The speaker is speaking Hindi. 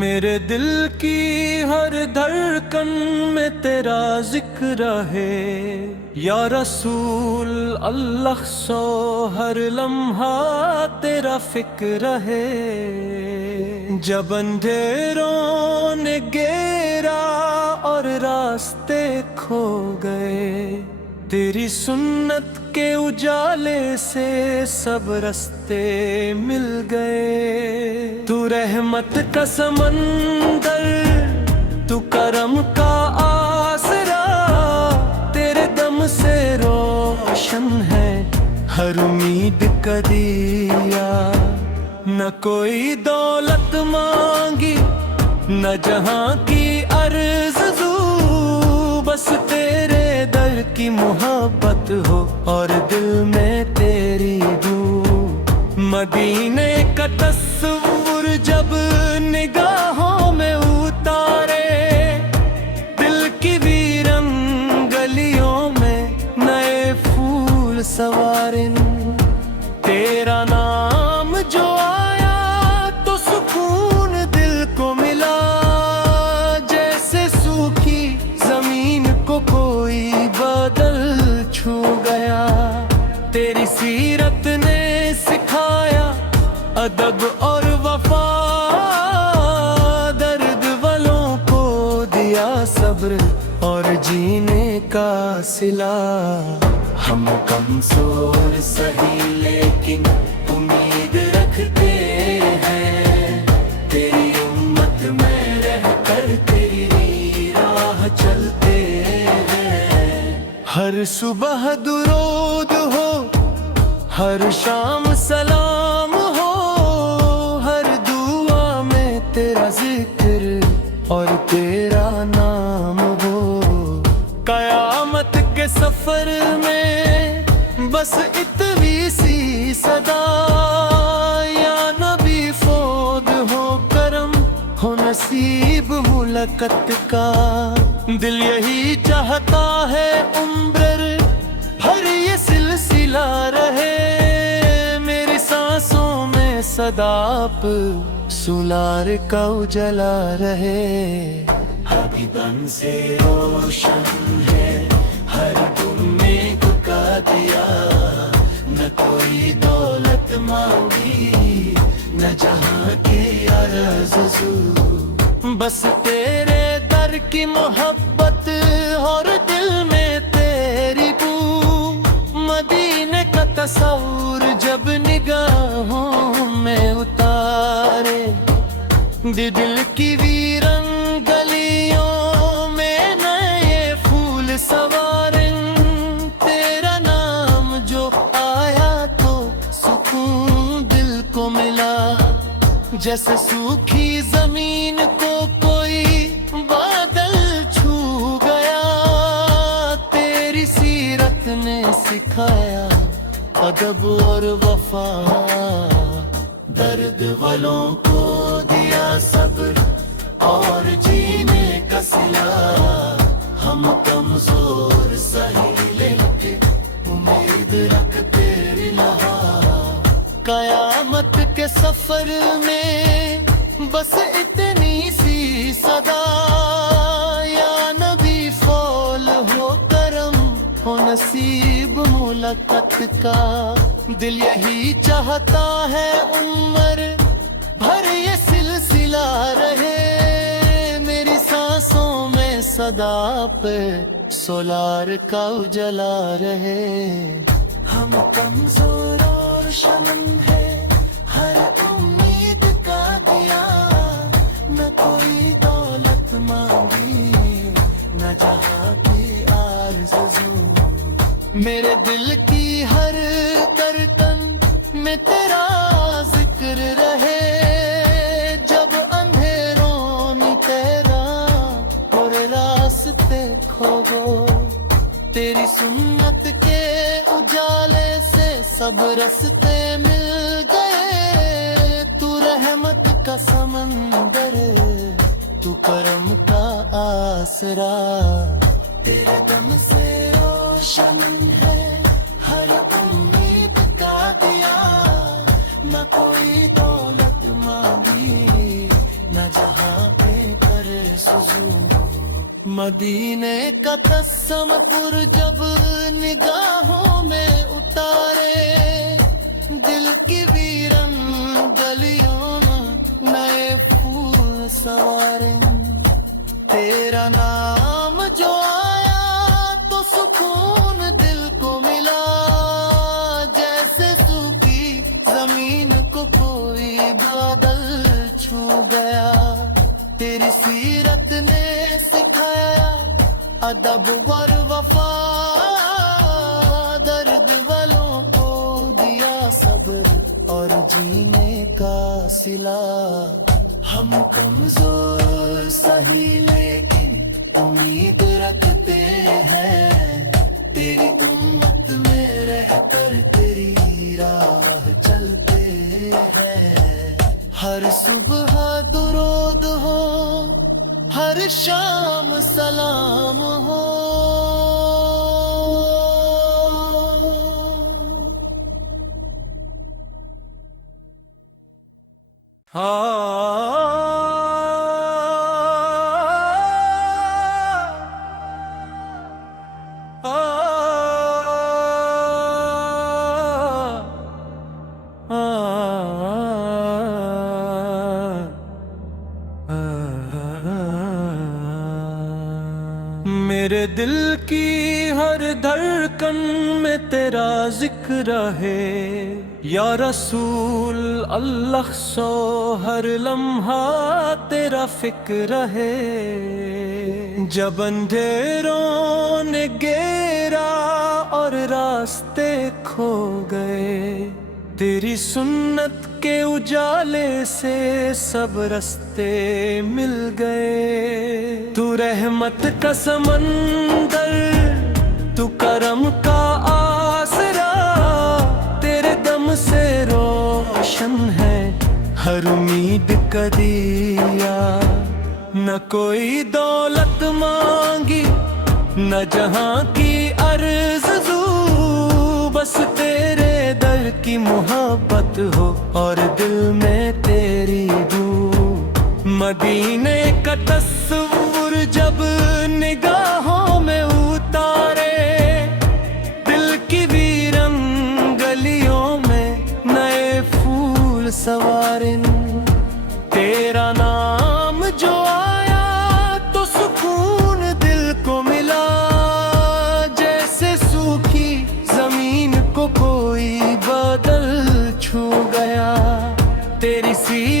मेरे दिल की हर धड़कन में तेरा जिक्र है या रसूल अल्लाह, सो हर लम्हा तेरा फिक्र है। जब अंधेरों ने घेरा और रास्ते खो गए, तेरी सुन्नत के उजाले से सब रास्ते मिल गए। तू रहमत का समंदर, तू करम का आसरा, तेरे दम से रोशन है हर उम्मीद का दिया। न कोई दौलत मांगी न जहां की आरज़ू, बस तेरे दर की मोहब्बत हो और दिल में तेरी दू। मदीने का तस्वुर जब निगाहों में उतारे, दिल की वीरन गलियों में नए फूल संवारे। तेरा नाम जो आया तो सुकून दिल को मिला, जैसे सूखी जमीन को कोई बादल छू गया। तेरी सीरत ने सिखाया अदब और वफा, दर्द वालों को दिया सब्र और जीने का सिला। हम कमजोर सही लेकिन उम्मीद रखते हैं, तेरी उम्मत में रहकर तेरी राह चलते हैं। हर सुबह दुरूद हो, हर शाम सलाम हो, हर दुआ में तेरा जिक्र और तेरा नाम हो। कयामत के सफर में बस इतनी सी सदा, या नबी फौद हो करम हो नसीब मुलाकात का। दिल यही चाहता है उम्र भर ये सिलसिला रहे, मेरी सांसों में सदा सुलार का उजला रहे। हबीबन से रोशन है हर उम्मीद का दिया, न कोई दौलत मांगी न जहां की आरज़ू, बस तेरे दर की मोहब्बत और दिल में तेरी बू। मदीने का तस्वुर जब निगाहों में उतारे, दिल की वीरन गलियों में नए फूल संवारे। तेरा नाम जो आया तो सुकून दिल को मिला, जैसे सूखी जमीन को कोई बादल छू गया। तेरी सीरत ने सिखाया अदब और वफा, दर्द वालों को दिया सब्र और जीने का सिला। हम कमजोर सही लेके उम्मीद रखते रहा। कयामत के सफर में बस इतनी सी सदा, या नबी फौल हो करम हो नसीब मुलाकात का। दिल यही चाहता है उम्र भर ये सिलसिला रहे, मेरी सांसों में सदा पे सोलार का उजला रहे। हम कमजोर और शर्म है हर उम्मीद का दिया, न कोई दौलत मांगी न जहां की आरज़ू। मेरे दिल की हर धड़कन में तेरा जिक्र रहे, जब अंधेरों में तेरा और रास्ते खो गो। तेरी सुन्नत के उजाले से सब सब रास्ते मिल गए, तू रहमत का समंदर, तू करम का आसरा। तेरे दम से रोशन है हर उम्मीद का दिया, न कोई दौलत मांगी न जहाँ पे पर सुजू। मदीने का तस्समपुर जब निगाहों में उतारे, दिल की वीरन गलियों में नए फूल सवारे। तेरा नाम जो आया तो सुकून दिल को मिला, जैसे सूखी जमीन को कोई बादल छू गया। तेरी सीरत ने सिखाया अदब और वफा, दर्द वालों को दिया सब्र और जीने का सिला। हम कमजोर सही लेकिन उम्मीद रखते हैं, तेरी उम्मत में रहकर तेरी राह चलते हैं। हर सुबह दुरूद हो, हर शाम सलाम हो। मेरे दिल की हर धड़कन में तेरा जिक्र है या रसूल अल्लाह, सो हर लम्हा तेरा फिक्र है। जब अंधेरों ने घेरा और रास्ते खो गए, तेरी सुन्नत के उजाले से सब रास्ते मिल गए। तू रहमत का समंदर, तू करम का आसरा, तेरे दम से रोशन है हर उम्मीद का दिया। न कोई दौलत मांगी न जहां की अर्ज़ू, बस तेरे दर की मोहब्बत हो और दिल में तेरी बू। मदीने का तस्वुर जब निगाहों में उतारे, दिल की वीरन गलियों में नए फूल सवारे। तेरा नाम जो आया तो सुकून दिल को मिला, जैसे सूखी जमीन को कोई बादल छू गया। तेरी सी